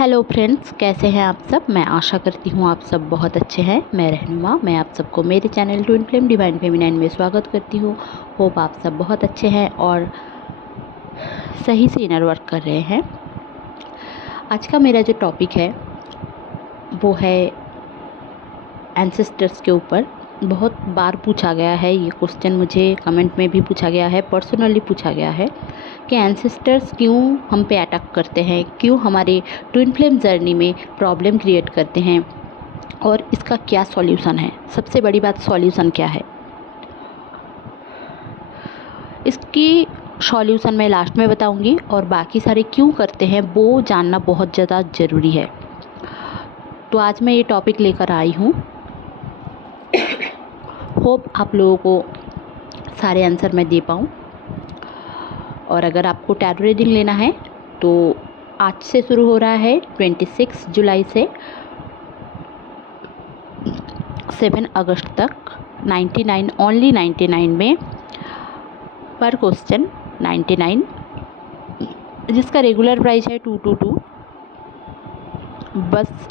Hello friends, कैसे हैं आप सब। मैं आशा करती हूँ आप सब बहुत अच्छे हैं। मैं रहनुमा, मैं आप सबको मेरे channel twin flame divine feminine में स्वागत करती हूँ। होप आप सब बहुत अच्छे हैं और सही से इनर वर्क कर रहे हैं। आज का मेरा जो टॉपिक है वो है एंसेस्टर्स के ऊपर। बहुत बार पूछा गया है ये क्वेश्चन, मुझे कमेंट में भी पूछा गया है, पर्सनली पूछा गया है कि एंसेस्टर्स क्यों हम पे अटैक करते हैं, क्यों हमारे ट्विन फ्लेम जर्नी में प्रॉब्लम क्रिएट करते हैं और इसका क्या सॉल्यूशन है। सबसे बड़ी बात, सॉल्यूशन क्या है। इसकी सॉल्यूशन मैं लास्ट में बताऊंगी और बाकी सारे क्यों करते हैं वो जानना बहुत ज़्यादा ज़रूरी है। तो आज मैं ये टॉपिक लेकर आई हूँ। होप आप लोगों को सारे आंसर मैं दे पाऊँ। और अगर आपको टैरो रीडिंग लेना है तो आज से शुरू हो रहा है 26 जुलाई से 7 अगस्त तक 99 ओनली 99 में, पर क्वेश्चन 99, जिसका रेगुलर प्राइस है 222। बस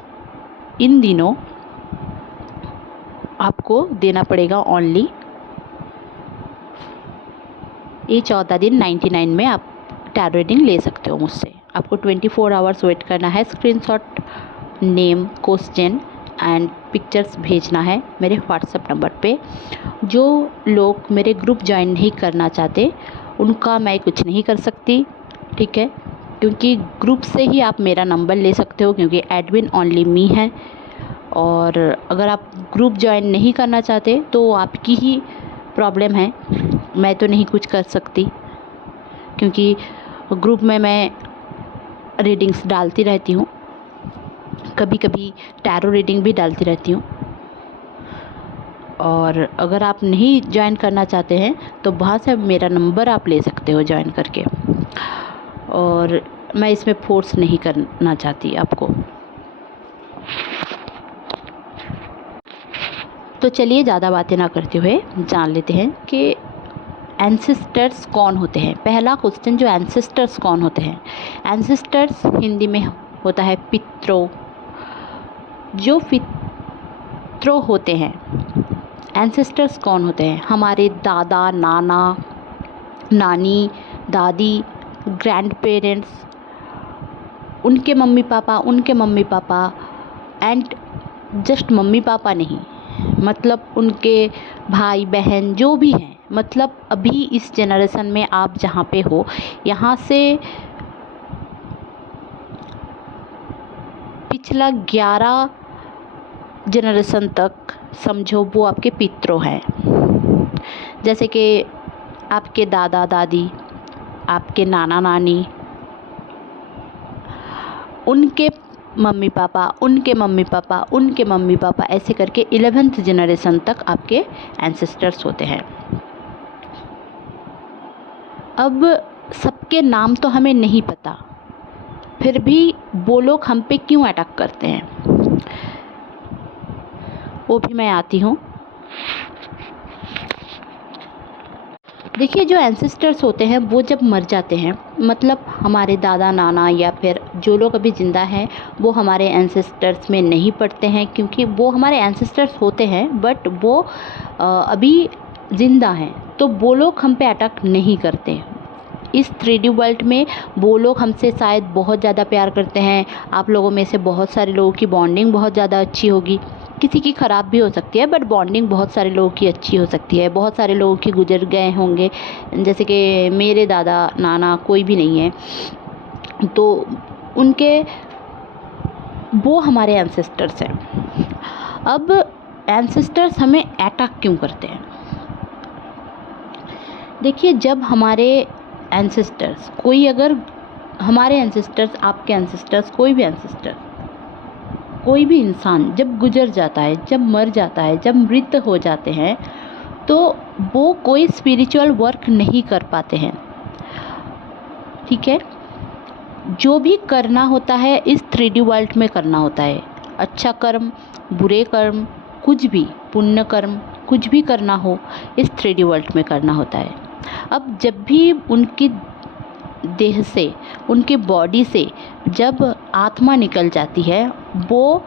इन दिनों आपको देना पड़ेगा ओनली ये 14 दिन 99 में आप टैरो रीडिंग ले सकते हो मुझसे। आपको 24 आवर्स वेट करना है। Screenshot, name, question and pictures भेजना है मेरे व्हाट्सएप नंबर पे। जो लोग मेरे ग्रुप ज्वाइन नहीं करना चाहते उनका मैं कुछ नहीं कर सकती, ठीक है, क्योंकि ग्रुप से ही आप मेरा नंबर ले सकते हो, क्योंकि एडमिन ओनली मी है। और अगर आप ग्रुप ज्वाइन नहीं करना चाहते तो आपकी ही प्रॉब्लम है, मैं तो नहीं कुछ कर सकती, क्योंकि ग्रुप में मैं रीडिंग्स डालती रहती हूँ, कभी कभी टैरो रीडिंग भी डालती रहती हूँ। और अगर आप नहीं ज्वाइन करना चाहते हैं तो वहाँ से मेरा नंबर आप ले सकते हो ज्वाइन करके। और मैं इसमें फोर्स नहीं करना चाहती आपको। तो चलिए ज़्यादा बातें ना करते हुए जान लेते हैं कि एंसेस्टर्स कौन होते हैं। पहला क्वेश्चन, जो एंसेस्टर्स कौन होते हैं। एंसेस्टर्स हिंदी में होता है पितरों। जो पितरों होते हैं, एंसेस्टर्स कौन होते हैं। हमारे दादा, नाना, नानी, दादी, ग्रैंड पेरेंट्स, उनके mummy papa and just mummy papa नहीं, मतलब उनके भाई बहन जो भी हैं, मतलब अभी इस जनरेशन में आप जहाँ पे हो, यहाँ से पिछला 11 जनरेशन तक समझो वो आपके पितरों हैं। जैसे कि आपके दादा दादी, आपके नाना नानी, उनके मम्मी पापा, उनके मम्मी पापा, उनके मम्मी पापा, ऐसे करके 11th जनरेशन तक आपके एंसेस्टर्स होते हैं। अब सबके नाम तो हमें नहीं पता, फिर भी वो लोग हम पे क्यों अटैक करते हैं वो भी मैं आती हूँ। देखिए, जो एंसेस्टर्स होते हैं वो जब मर जाते हैं, मतलब हमारे दादा नाना या फिर जो लोग अभी ज़िंदा हैं वो हमारे एंसेस्टर्स में नहीं पड़ते हैं, क्योंकि वो हमारे एंसेस्टर्स होते हैं बट वो अभी ज़िंदा हैं, तो वो लोग हम पे अटैक नहीं करते। इस 3D वर्ल्ड में वो लोग हमसे शायद बहुत ज़्यादा प्यार करते हैं। आप लोगों में से बहुत सारे लोगों की बॉन्डिंग बहुत ज़्यादा अच्छी होगी, किसी की ख़राब भी हो सकती है, बट बॉन्डिंग बहुत सारे लोगों की अच्छी हो सकती है। बहुत सारे लोगों की गुजर गए होंगे, जैसे कि मेरे दादा नाना कोई भी नहीं है, तो उनके वो हमारे एंसेस्टर्स हैं। अब एंसेस्टर्स हमें अटैक क्यों करते हैं। देखिए, जब हमारे एंसेस्टर्स, कोई अगर हमारे एंसेस्टर्स, आपके एंसेस्टर्स, कोई भी एंसेस्टर, कोई भी इंसान जब गुजर जाता है, जब मर जाता है, जब मृत हो जाते हैं, तो वो कोई स्पिरिचुअल वर्क नहीं कर पाते हैं, ठीक है। जो भी करना होता है इस 3D वर्ल्ड में करना होता है। अच्छा कर्म, बुरे कर्म, कुछ भी पुण्य कर्म, कुछ भी करना हो इस 3D वर्ल्ड में करना होता है। अब जब भी उनकी देह से, उनके बॉडी से जब आत्मा निकल जाती है, वो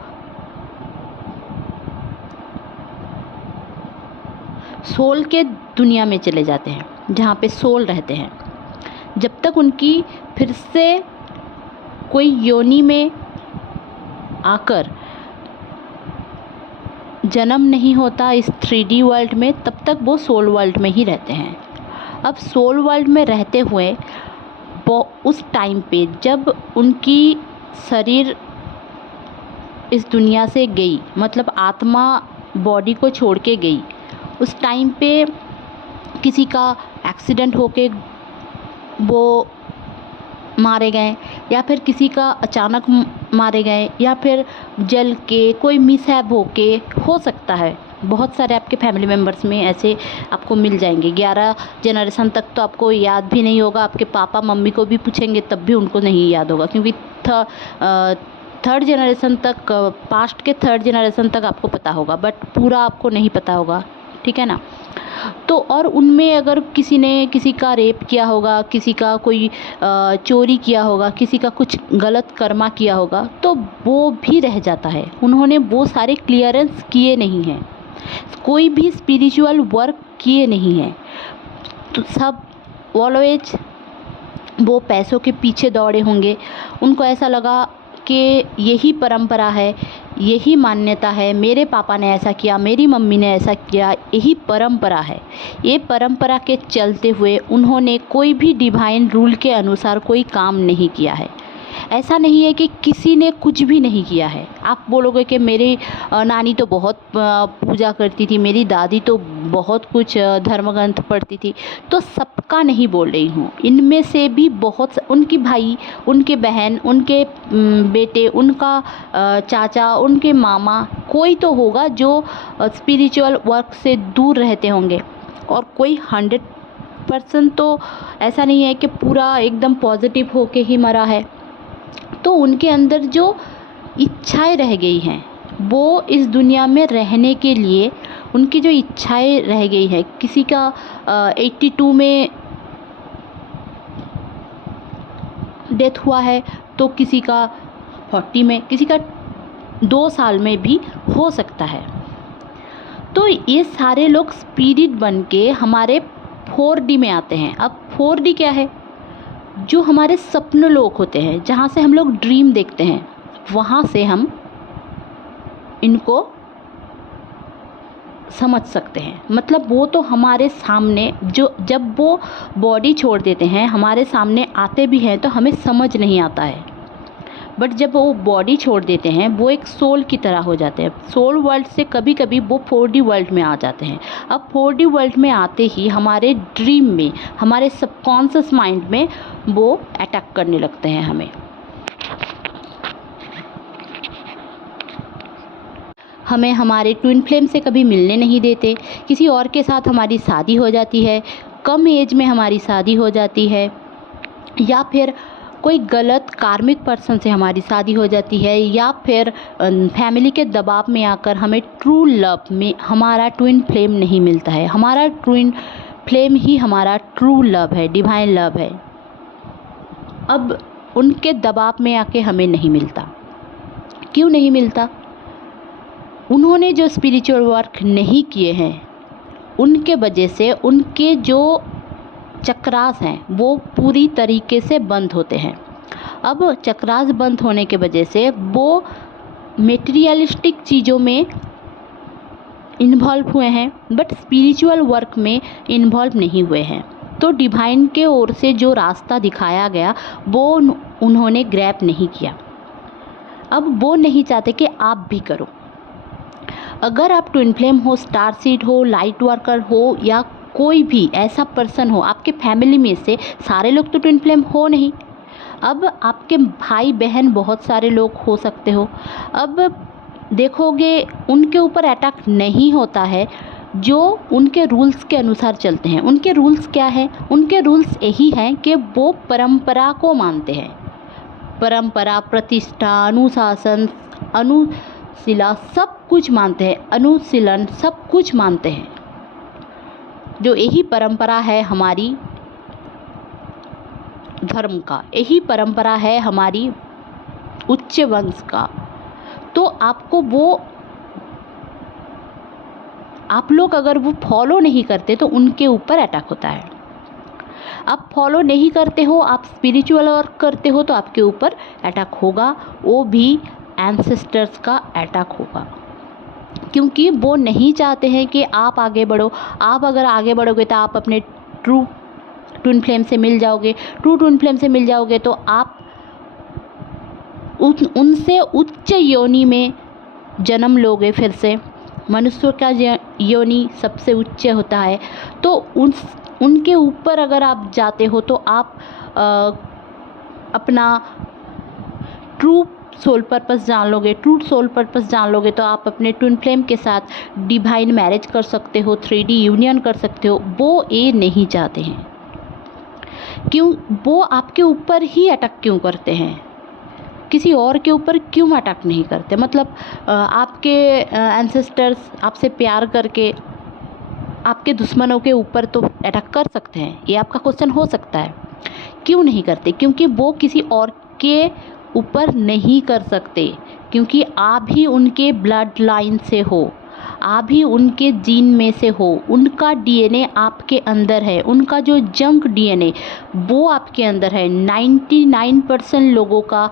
सोल के दुनिया में चले जाते हैं, जहाँ पे सोल रहते हैं। जब तक उनकी फिर से कोई योनि में आकर जन्म नहीं होता इस 3D वर्ल्ड में, तब तक वो सोल वर्ल्ड में ही रहते हैं। अब सोल वर्ल्ड में रहते हुए वो उस टाइम पे जब उनकी शरीर इस दुनिया से गई, मतलब आत्मा बॉडी को छोड़ के गई, उस टाइम पे किसी का एक्सीडेंट होके वो मारे गए, या फिर किसी का अचानक मारे गए, या फिर जल के कोई मिसहैप होके, हो सकता है बहुत सारे आपके फैमिली मेम्बर्स में ऐसे आपको मिल जाएंगे। 11 जनरेशन तक तो आपको याद भी नहीं होगा, आपके पापा मम्मी को भी पूछेंगे तब भी उनको नहीं याद होगा, क्योंकि थर्ड जनरेशन तक, पास्ट के थर्ड जनरेशन तक आपको पता होगा, बट पूरा आपको नहीं पता होगा, ठीक है ना। तो और उनमें अगर किसी ने किसी का रेप किया होगा, किसी का कोई चोरी किया होगा, किसी का कुछ गलत कर्मा किया होगा, तो वो भी रह जाता है। उन्होंने वो सारे क्लियरेंस किए नहीं हैं, कोई भी स्पिरिचुअल वर्क किए नहीं हैं, तो सब ऑलवेज वो पैसों के पीछे दौड़े होंगे। उनको ऐसा लगा कि यही परंपरा है, यही मान्यता है, मेरे पापा ने ऐसा किया, मेरी मम्मी ने ऐसा किया, यही परंपरा है। ये परंपरा के चलते हुए उन्होंने कोई भी डिवाइन रूल के अनुसार कोई काम नहीं किया है। ऐसा नहीं है कि किसी ने कुछ भी नहीं किया है। आप बोलोगे कि मेरी नानी तो बहुत पूजा करती थी, मेरी दादी तो बहुत कुछ धर्म ग्रंथ पढ़ती थी, तो सबका नहीं बोल रही हूँ। इनमें से भी बहुत, उनकी भाई, उनके बहन, उनके बेटे, उनका चाचा, उनके मामा, कोई तो होगा जो स्पिरिचुअल वर्क से दूर रहते होंगे, और कोई 100% तो ऐसा नहीं है कि पूरा एकदम पॉजिटिव होके ही मरा है। तो उनके अंदर जो इच्छाएं रह गई हैं, वो इस दुनिया में रहने के लिए उनकी जो इच्छाएं रह गई है, किसी का 82 में डेथ हुआ है, तो किसी का 40 में, किसी का 2 साल में भी हो सकता है। तो ये सारे लोग स्पिरिट बन के हमारे 4D में आते हैं। अब 4D क्या है? जो हमारे सपने लोग होते हैं, जहाँ से हम लोग ड्रीम देखते हैं, वहाँ से हम इनको समझ सकते हैं। मतलब वो तो हमारे सामने, जो जब वो बॉडी छोड़ देते हैं, हमारे सामने आते भी हैं तो हमें समझ नहीं आता है, बट जब वो बॉडी छोड़ देते हैं, वो एक सोल की तरह हो जाते हैं। सोल वर्ल्ड से कभी कभी वो 4D वर्ल्ड में आ जाते हैं। अब 4D वर्ल्ड में आते ही हमारे ड्रीम में, हमारे सबकॉन्शियस माइंड में वो अटैक करने लगते हैं हमें। हमें हमारे ट्विन फ्लेम से कभी मिलने नहीं देते, किसी और के साथ हमारी शादी हो जाती है, कम एज में हमारी शादी हो जाती है, या फिर कोई गलत कार्मिक पर्सन से हमारी शादी हो जाती है, या फिर फैमिली के दबाव में आकर हमें ट्रू लव में हमारा ट्विन फ्लेम नहीं मिलता है। हमारा ट्विन फ्लेम ही हमारा ट्रू लव है, डिवाइन लव है। अब उनके दबाव में आके हमें नहीं मिलता। क्यों नहीं मिलता? उन्होंने जो स्पिरिचुअल वर्क नहीं किए हैं, उनके वजह से उनके जो चक्रास हैं वो पूरी तरीके से बंद होते हैं। अब चक्रास बंद होने के वजह से वो मेटीरियलिस्टिक चीज़ों में इन्वॉल्व हुए हैं, बट स्पिरिचुअल वर्क में इन्वॉल्व नहीं हुए हैं। तो डिवाइन के ओर से जो रास्ता दिखाया गया वो उन्होंने ग्रैब नहीं किया। अब वो नहीं चाहते कि आप भी करो। अगर आप ट्विन फ्लेम हो, स्टार सीड हो, लाइट वर्कर हो, या कोई भी ऐसा पर्सन हो आपके फैमिली में से, सारे लोग तो ट्विन फ्लेम हो नहीं। अब आपके भाई बहन बहुत सारे लोग हो सकते हो। अब देखोगे उनके ऊपर अटैक नहीं होता है जो उनके रूल्स के अनुसार चलते हैं। उनके रूल्स क्या है? उनके रूल्स यही हैं कि वो परंपरा को मानते हैं। परंपरा, प्रतिष्ठा, अनुशासन, अनुशिला सब कुछ मानते हैं, अनुशीलन सब कुछ मानते हैं। जो यही परंपरा है हमारी, धर्म का, यही परंपरा है हमारी उच्च वंश का। तो आपको वो, आप लोग अगर वो फॉलो नहीं करते तो उनके ऊपर अटैक होता है। आप फॉलो नहीं करते हो, आप स्पिरिचुअल वर्क करते हो तो आपके ऊपर अटैक होगा, वो भी एंसेस्टर्स का अटैक होगा, क्योंकि वो नहीं चाहते हैं कि आप आगे बढ़ो। आप अगर आगे बढ़ोगे तो आप अपने ट्रू ट्विन फ्लेम से मिल जाओगे। ट्रू ट्विन फ्लेम से मिल जाओगे तो आप उनसे उच्च योनि में जन्म लोगे। फिर से मनुष्य का योनि सबसे उच्च होता है, तो उनके ऊपर अगर आप जाते हो तो आप अपना ट्रू सोल पर्पस जान लोगे। ट्रू सोल पर्पस जान लोगे तो आप अपने ट्विन फ्लेम के साथ डिवाइन मैरिज कर सकते हो, 3D यूनियन कर सकते हो। वो ये नहीं चाहते हैं। क्यों? वो आपके ऊपर ही अटैक क्यों करते हैं? किसी और के ऊपर क्यों अटैक नहीं करते? मतलब आपके एंसेस्टर्स आपसे प्यार करके आपके दुश्मनों के ऊपर तो अटैक कर सकते हैं, ये आपका क्वेश्चन हो सकता है। क्यों नहीं करते? क्योंकि वो किसी और के ऊपर नहीं कर सकते, क्योंकि आप ही उनके ब्लड लाइन से हो, आप ही उनके जीन में से हो। उनका डीएनए आपके अंदर है, उनका जो जंक डीएनए वो आपके अंदर है। 99% लोगों का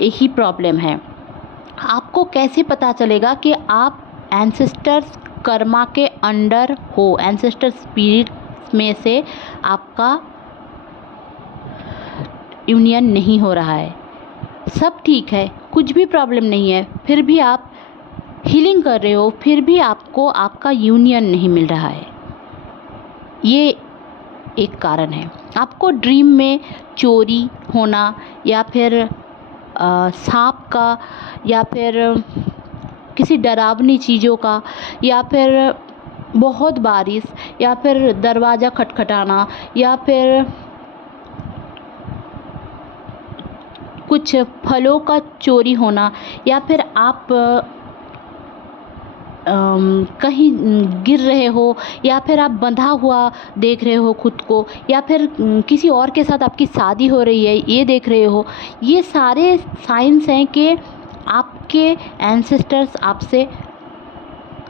यही प्रॉब्लम है। आपको कैसे पता चलेगा कि आप एंसेस्टर्स कर्मा के अंडर हो, एंसेस्टर स्पिरिट में से आपका यूनियन नहीं हो रहा है? सब ठीक है, कुछ भी प्रॉब्लम नहीं है, फिर भी आप हीलिंग कर रहे हो, फिर भी आपको आपका यूनियन नहीं मिल रहा है। ये एक कारण है। आपको ड्रीम में चोरी होना, या फिर सांप का, या फिर किसी डरावनी चीज़ों का, या फिर बहुत बारिश, या फिर दरवाज़ा खटखटाना, या फिर कुछ फलों का चोरी होना, या फिर आप कहीं गिर रहे हो, या फिर आप बंधा हुआ देख रहे हो खुद को, या फिर किसी और के साथ आपकी शादी हो रही है ये देख रहे हो। ये सारे साइंस हैं कि आपके एंसेस्टर्स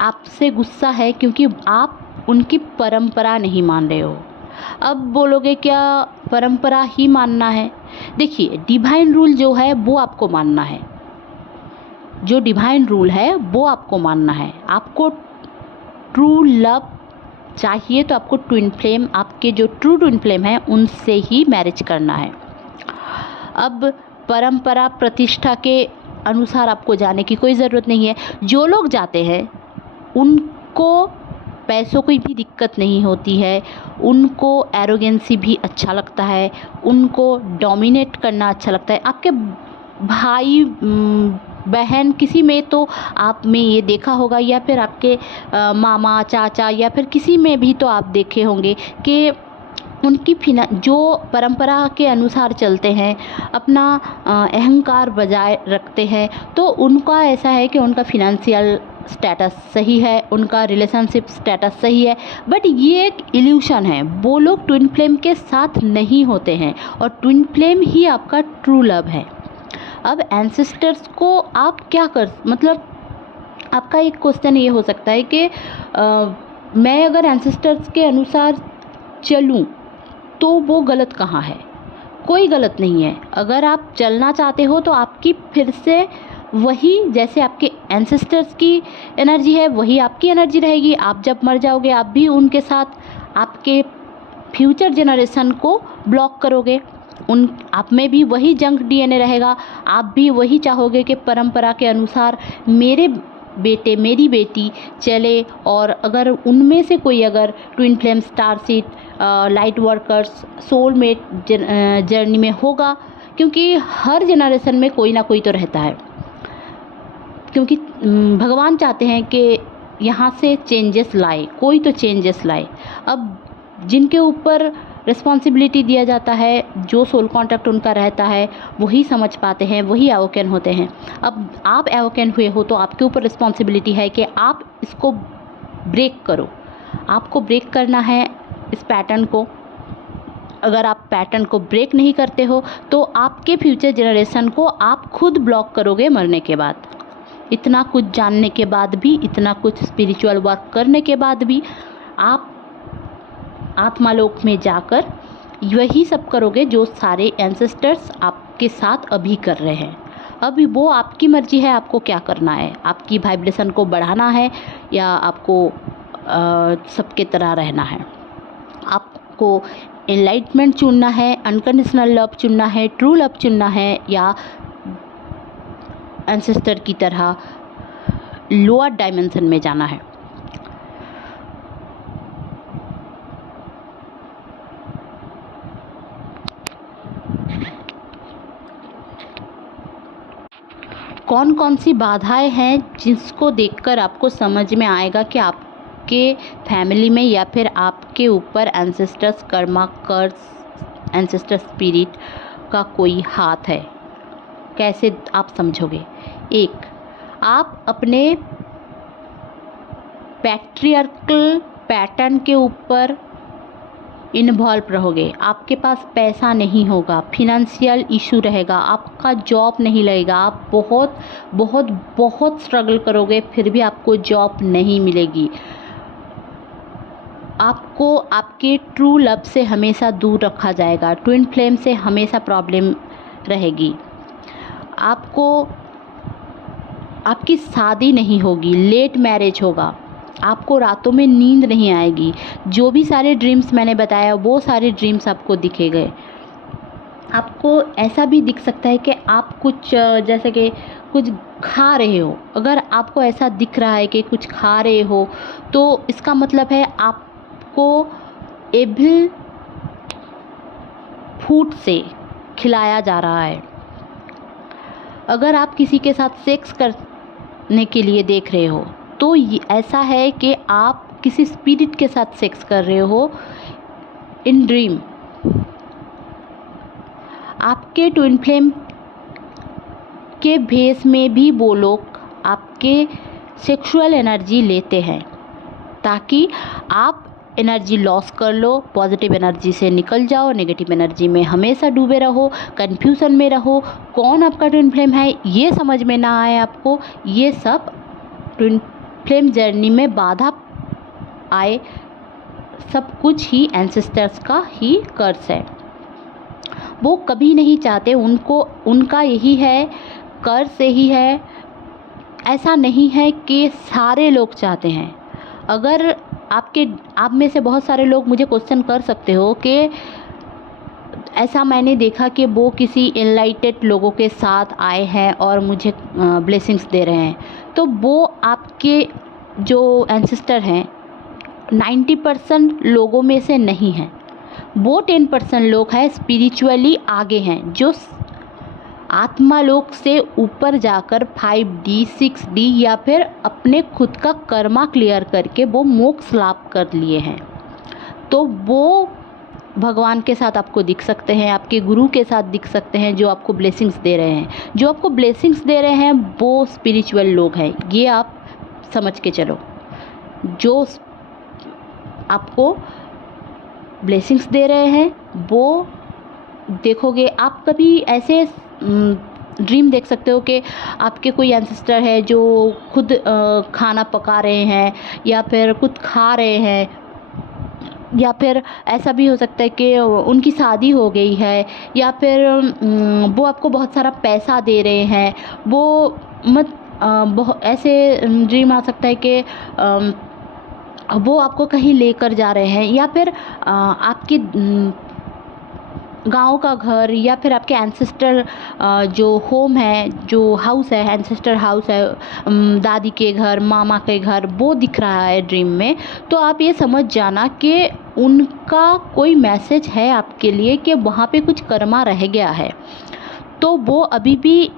आपसे गुस्सा है, क्योंकि आप उनकी परंपरा नहीं मान रहे हो। अब बोलोगे क्या परंपरा ही मानना है? देखिए, डिवाइन रूल जो है वो आपको मानना है। जो डिवाइन रूल है वो आपको मानना है। आपको ट्रू लव चाहिए तो आपको ट्विन फ्लेम, आपके जो ट्रू ट्विन फ्लेम है उनसे ही मैरिज करना है। अब परंपरा प्रतिष्ठा के अनुसार आपको जाने की कोई ज़रूरत नहीं है। जो लोग जाते हैं उनको पैसों की भी दिक्कत नहीं होती है, उनको एरोगेंसी भी अच्छा लगता है, उनको डोमिनेट करना अच्छा लगता है। आपके भाई बहन किसी में तो आप में ये देखा होगा, या फिर आपके मामा चाचा, या फिर किसी में भी तो आप देखे होंगे कि उनकी जो परंपरा के अनुसार चलते हैं, अपना अहंकार बजाय रखते हैं, तो उनका ऐसा है कि उनका फिनेंशियल स्टेटस सही है, उनका रिलेशनशिप स्टेटस सही है। बट ये एक इल्यूशन है। वो लोग ट्विन फ्लेम के साथ नहीं होते हैं, और ट्विन फ्लेम ही आपका ट्रू लव है। अब एंसेस्टर्स को आप क्या मतलब आपका एक क्वेश्चन ये हो सकता है कि मैं अगर एंसेस्टर्स के अनुसार चलूं तो वो गलत कहाँ है? कोई गलत नहीं है। अगर आप चलना चाहते हो तो आपकी फिर से वही, जैसे आपके एंसेस्टर्स की एनर्जी है वही आपकी एनर्जी रहेगी। आप जब मर जाओगे आप भी उनके साथ आपके फ्यूचर जनरेशन को ब्लॉक करोगे। आप में भी वही जंक डीएनए रहेगा। आप भी वही चाहोगे कि परंपरा के अनुसार मेरे बेटे मेरी बेटी चले, और अगर उनमें से कोई अगर twin flame, star seed, light workers, soulmate journey में होगा, क्योंकि हर जनरेशन में कोई ना कोई तो रहता है। क्योंकि भगवान चाहते हैं कि यहाँ से चेंजेस लाए, कोई तो चेंजेस लाए। अब जिनके ऊपर रिस्पॉन्सिबिलिटी दिया जाता है, जो सोल कॉन्टैक्ट उनका रहता है, वही समझ पाते हैं, वही एवोकेन होते हैं। अब आप एवोकेन हुए हो तो आपके ऊपर रिस्पॉन्सिबिलिटी है कि आप इसको ब्रेक करो। आपको ब्रेक करना है इस पैटर्न को। अगर आप पैटर्न को ब्रेक नहीं करते हो तो आपके फ्यूचर जनरेशन को आप खुद ब्लॉक करोगे मरने के बाद। इतना कुछ जानने के बाद भी, इतना कुछ स्पिरिचुअल वर्क करने के बाद भी आप आत्मालोक में जाकर वही सब करोगे जो सारे एंसेस्टर्स आपके साथ अभी कर रहे हैं। अभी वो आपकी मर्जी है आपको क्या करना है, आपकी वाइब्रेशन को बढ़ाना है या आपको सबके तरह रहना है। आपको एनलाइटमेंट चुनना है, अनकंडीशनल लव चुनना है, ट्रू लव चुनना है या एंसेस्टर की तरह लोअर डायमेंशन में जाना है। कौन कौन सी बाधाएं हैं जिसको देखकर आपको समझ में आएगा कि आपके फैमिली में या फिर आपके ऊपर एंसेस्टर्स कर्मा, कर्स, एंसेस्टर स्पिरिट का कोई हाथ है। कैसे आप समझोगे? एक, आप अपने पैट्रियार्कल पैटर्न के ऊपर इन्वॉल्व रहोगे। आपके पास पैसा नहीं होगा, फिनेंशियल इशू रहेगा, आपका जॉब नहीं लगेगा, आप बहुत बहुत बहुत स्ट्रगल करोगे फिर भी आपको जॉब नहीं मिलेगी। आपको आपके ट्रू लव से हमेशा दूर रखा जाएगा, ट्विन फ्लेम से हमेशा प्रॉब्लम रहेगी। आपकी शादी नहीं होगी, लेट मैरिज होगा, आपको रातों में नींद नहीं आएगी। जो भी सारे ड्रीम्स मैंने बताया वो सारे ड्रीम्स आपको दिखे गए। आपको ऐसा भी दिख सकता है कि आप कुछ जैसे कि कुछ खा रहे हो। अगर आपको ऐसा दिख रहा है कि कुछ खा रहे हो तो इसका मतलब है आपको एविल फूड से खिलाया जा रहा है। अगर आप किसी के साथ सेक्स करने के लिए देख रहे हो तो ऐसा है कि आप किसी स्पिरिट के साथ सेक्स कर रहे हो इन ड्रीम। आपके ट्विन फ्लेम के भेस में भी वो लोग आपके सेक्सुअल एनर्जी लेते हैं ताकि आप एनर्जी लॉस कर लो, पॉजिटिव एनर्जी से निकल जाओ, नेगेटिव एनर्जी में हमेशा डूबे रहो, कन्फ्यूज़न में रहो। कौन आपका ट्विन फ्लेम है ये समझ में ना आए आपको, ये सब ट्विन फ्लेम जर्नी में बाधा आए, सब कुछ ही एंसेस्टर्स का ही कर्स है। वो कभी नहीं चाहते, उनका यही है, कर्स यही है। ऐसा नहीं है कि सारे लोग चाहते हैं। अगर आप में से बहुत सारे लोग मुझे क्वेश्चन कर सकते हो कि ऐसा मैंने देखा कि वो किसी एनलाइटेड लोगों के साथ आए हैं और मुझे ब्लेसिंग्स दे रहे हैं, तो वो आपके जो एंसेस्टर हैं 90% लोगों में से नहीं हैं। वो 10% लोग हैं स्पिरिचुअली आगे हैं, जो आत्मा लोक से ऊपर जाकर 5D 6D या फिर अपने खुद का कर्मा क्लियर करके वो मोक्ष लाभ कर लिए हैं। तो वो भगवान के साथ आपको दिख सकते हैं, आपके गुरु के साथ दिख सकते हैं जो आपको ब्लेसिंग्स दे रहे हैं। जो आपको ब्लेसिंग्स दे रहे हैं वो स्पिरिचुअल लोग हैं, ये आप समझ के चलो। जो आपको ब्लेसिंग्स दे रहे हैं वो देखोगे। आप कभी ऐसे ड्रीम देख सकते हो कि आपके कोई एंसेस्टर है जो खुद खाना पका रहे हैं या फिर खुद खा रहे हैं, या फिर ऐसा भी हो सकता है कि उनकी शादी हो गई है, या फिर वो आपको बहुत सारा पैसा दे रहे हैं। वो बहुत ऐसे ड्रीम आ सकता है कि वो आपको कहीं लेकर जा रहे हैं, या फिर आपके गांव का घर या फिर आपके एंसेस्टर जो होम है, जो हाउस है, एंसेस्टर हाउस है, दादी के घर, मामा के घर, वो दिख रहा है ड्रीम में। तो आप ये समझ जाना कि उनका कोई मैसेज है आपके लिए कि वहाँ पे कुछ कर्मा रह गया है। तो वो अभी भी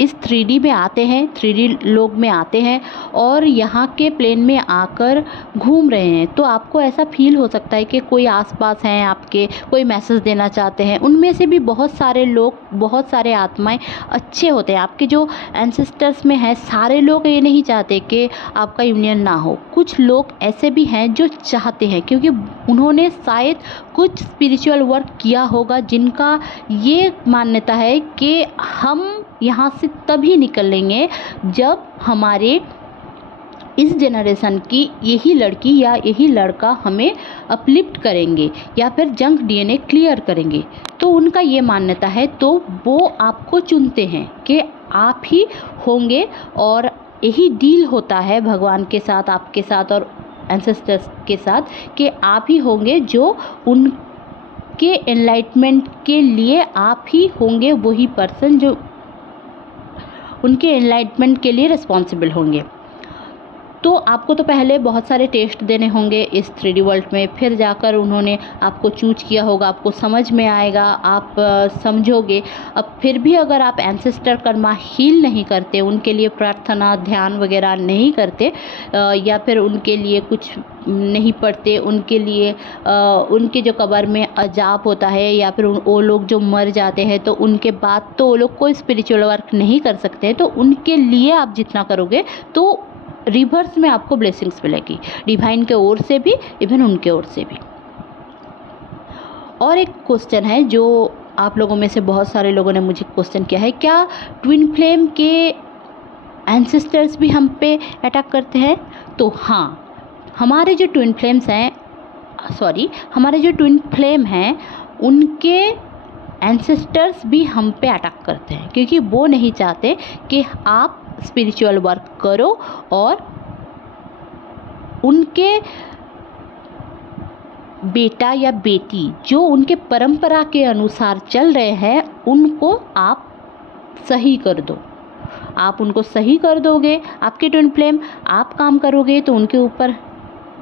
इस 3D में आते हैं, 3D लोक में आते हैं और यहाँ के प्लेन में आकर घूम रहे हैं, तो आपको ऐसा फील हो सकता है कि कोई आसपास हैं आपके, कोई मैसेज देना चाहते हैं। उनमें से भी बहुत सारे लोग, बहुत सारे आत्माएं अच्छे होते हैं। आपके जो एंसेस्टर्स में हैं, सारे लोग ये नहीं चाहते कि आपका यूनियन ना हो। कुछ लोग ऐसे भी हैं जो चाहते हैं, क्योंकि उन्होंने शायद कुछ स्पिरिचुअल वर्क किया होगा, जिनका ये मान्यता है कि हम यहाँ से तभी निकलेंगे जब हमारे इस जनरेशन की यही लड़की या यही लड़का हमें अपलिफ्ट करेंगे या फिर जंक डीएनए क्लियर करेंगे। तो उनका ये मान्यता है, तो वो आपको चुनते हैं कि आप ही होंगे, और यही डील होता है भगवान के साथ, आपके साथ और एंसेस्टर्स के साथ कि आप ही होंगे जो उनके एनलाइटमेंट के लिए, आप ही होंगे वही पर्सन जो उनके एनलाइटमेंट के लिए रिस्पॉन्सिबल होंगे। तो आपको तो पहले बहुत सारे टेस्ट देने होंगे इस 3D वर्ल्ड में, फिर जाकर उन्होंने आपको चूज किया होगा, आपको समझ में आएगा, आप समझोगे। अब फिर भी अगर आप एंसेस्टर कर्मा हील नहीं करते, उनके लिए प्रार्थना ध्यान वगैरह नहीं करते, या फिर उनके लिए कुछ नहीं पढ़ते, उनके लिए उनके जो कब्र में अजाब होता है, या फिर वो लोग जो मर जाते हैं तो उनके बाद तो वो लोग कोई स्पिरिचुअल वर्क नहीं कर सकते, तो उनके लिए आप जितना करोगे तो रिवर्स में आपको ब्लेसिंग्स मिलेगी, डिवाइन के ओर से भी, इवन उनके ओर से भी। और एक क्वेश्चन है जो आप लोगों में से बहुत सारे लोगों ने मुझे क्वेश्चन किया है, क्या ट्विन फ्लेम के एंसेस्टर्स भी हम पे अटैक करते हैं? तो हाँ, हमारे जो ट्विन फ्लेम हैं उनके एंसेस्टर्स भी हम पे अटैक करते हैं, क्योंकि वो नहीं चाहते कि आप स्पिरिचुअल वर्क करो और उनके बेटा या बेटी जो उनके परंपरा के अनुसार चल रहे हैं उनको आप सही कर दो। आप उनको सही कर दोगे, आपके ट्विन फ्लेम, आप काम करोगे तो उनके ऊपर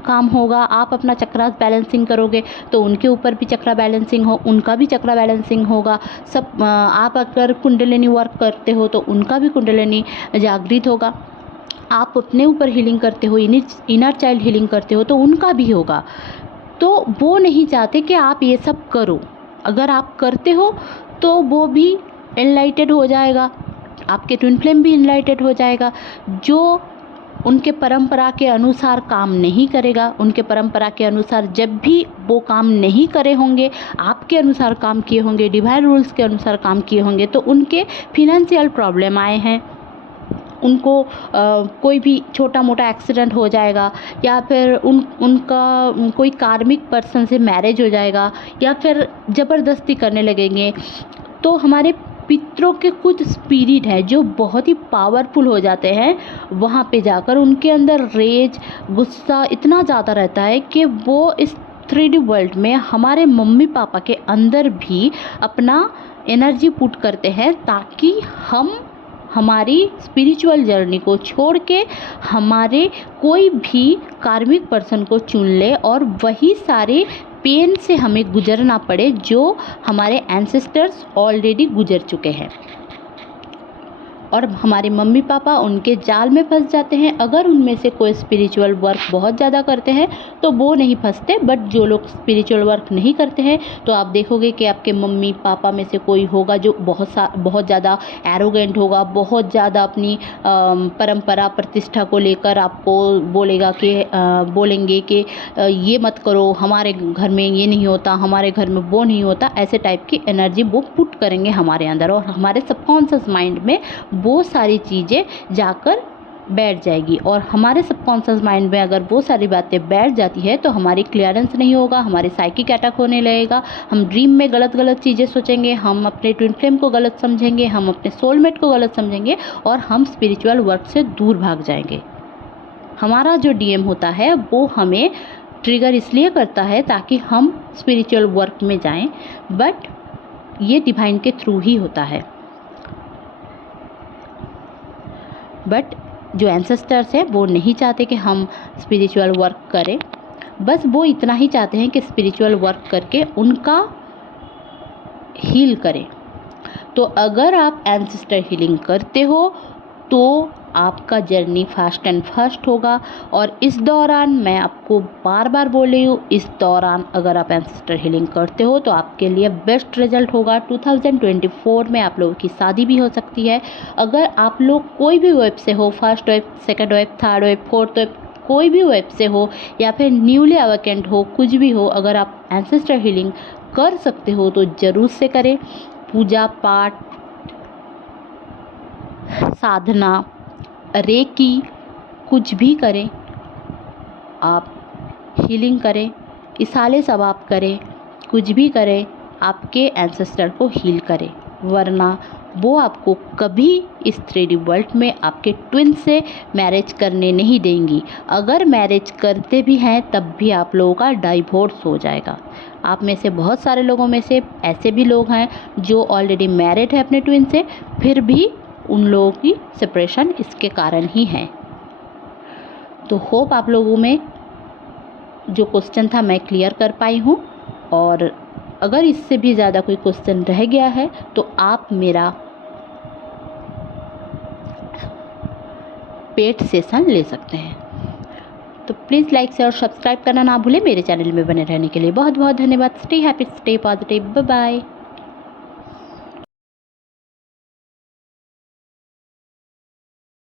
काम होगा, आप अपना चक्रा बैलेंसिंग करोगे तो उनके ऊपर भी चक्रा बैलेंसिंग हो, उनका भी चक्रा बैलेंसिंग होगा। सब आप अगर कुंडलिनी वर्क करते हो तो उनका भी कुंडलिनी जागृत होगा। आप अपने ऊपर हीलिंग करते हो, इनर चाइल्ड हीलिंग करते हो तो उनका भी होगा। तो वो नहीं चाहते कि आप ये सब करो। अगर आप करते हो तो वो भी एनलाइटेड हो जाएगा, आपके ट्विन फ्लेम भी एनलाइटेड हो जाएगा। जो उनके परंपरा के अनुसार काम नहीं करेगा, उनके परंपरा के अनुसार जब भी वो काम नहीं करे होंगे, आपके अनुसार काम किए होंगे, डिवाइन रूल्स के अनुसार काम किए होंगे, तो उनके फिनेंशियल प्रॉब्लम आए हैं, उनको कोई भी छोटा मोटा एक्सीडेंट हो जाएगा, या फिर उनका कोई कार्मिक पर्सन से मैरिज हो जाएगा, या फिर ज़बरदस्ती करने लगेंगे। तो हमारे पितरों के कुछ स्पिरिट है जो बहुत ही पावरफुल हो जाते हैं, वहाँ पे जाकर उनके अंदर रेज, गुस्सा इतना ज़्यादा रहता है कि वो इस 3D वर्ल्ड में हमारे मम्मी पापा के अंदर भी अपना एनर्जी पुट करते हैं, ताकि हम हमारी स्पिरिचुअल जर्नी को छोड़ के हमारे कोई भी कार्मिक पर्सन को चुन ले और वही सारे पेन से हमें गुजरना पड़े जो हमारे एंसेस्टर्स ऑलरेडी गुजर चुके हैं। और हमारे मम्मी पापा उनके जाल में फंस जाते हैं। अगर उनमें से कोई स्पिरिचुअल वर्क बहुत ज़्यादा करते हैं तो वो नहीं फंसते, बट जो लोग स्पिरिचुअल वर्क नहीं करते हैं तो आप देखोगे कि आपके मम्मी पापा में से कोई होगा जो बहुत ज़्यादा एरोगेंट होगा, बहुत ज़्यादा अपनी परंपरा प्रतिष्ठा को लेकर आपको बोलेंगे कि ये मत करो, हमारे घर में ये नहीं होता, हमारे घर में वो नहीं होता। ऐसे टाइप की एनर्जी वो पुट करेंगे हमारे अंदर, और हमारे सबकॉन्शियस माइंड में वो सारी चीज़ें जाकर बैठ जाएगी। और हमारे सबकॉन्शियस माइंड में अगर वो सारी बातें बैठ जाती है तो हमारी क्लियरेंस नहीं होगा, हमारे साइकिक अटैक होने लगेगा, हम ड्रीम में गलत गलत चीज़ें सोचेंगे, हम अपने ट्विन फ्लेम को गलत समझेंगे, हम अपने सोलमेट को गलत समझेंगे, और हम स्पिरिचुअल वर्क से दूर भाग जाएंगे। हमारा जो डीएम होता है वो हमें ट्रिगर इसलिए करता है ताकि हम स्पिरिचुअल वर्क में जाएं, बट ये डिवाइन के थ्रू ही होता है। बट जो एंसेस्टर्स हैं वो नहीं चाहते कि हम स्पिरिचुअल वर्क करें, बस वो इतना ही चाहते हैं कि स्पिरिचुअल वर्क करके उनका हील करें। तो अगर आप एंसेस्टर हीलिंग करते हो तो आपका जर्नी फास्ट एंड फास्ट होगा। और इस दौरान मैं आपको बार बार बोल रही हूँ, इस दौरान अगर आप एंसेस्टर हीलिंग करते हो तो आपके लिए बेस्ट रिजल्ट होगा। 2024 में आप लोगों की शादी भी हो सकती है। अगर आप लोग कोई भी वेब से हो, first web, second web, third web, fourth web, कोई भी वेब से हो या फिर न्यूली अवेकेंड हो, कुछ भी हो, अगर आप एंसेस्टर हीलिंग कर सकते हो तो ज़रूर से करें। पूजा पाठ, साधना, रेकी, कुछ भी करें, आप हीलिंग करें, इसाले सवाब करें, कुछ भी करें, आपके एंसेस्टर को हील करें, वरना वो आपको कभी इस 3D वर्ल्ड में आपके ट्विन से मैरिज करने नहीं देंगी। अगर मैरिज करते भी हैं तब भी आप लोगों का डाइवोर्स हो जाएगा। आप में से बहुत सारे लोगों में से ऐसे भी लोग हैं जो ऑलरेडी मैरिड है अपने ट्विन से, फिर भी उन लोगों की सेपरेशन इसके कारण ही है। तो होप आप लोगों में जो क्वेश्चन था मैं क्लियर कर पाई हूँ। और अगर इससे भी ज़्यादा कोई क्वेश्चन रह गया है तो आप मेरा पेड सेशन ले सकते हैं। तो प्लीज़ लाइक शेयर और सब्सक्राइब करना ना भूलें। मेरे चैनल में बने रहने के लिए बहुत बहुत धन्यवाद। Stay happy, stay positive, bye bye.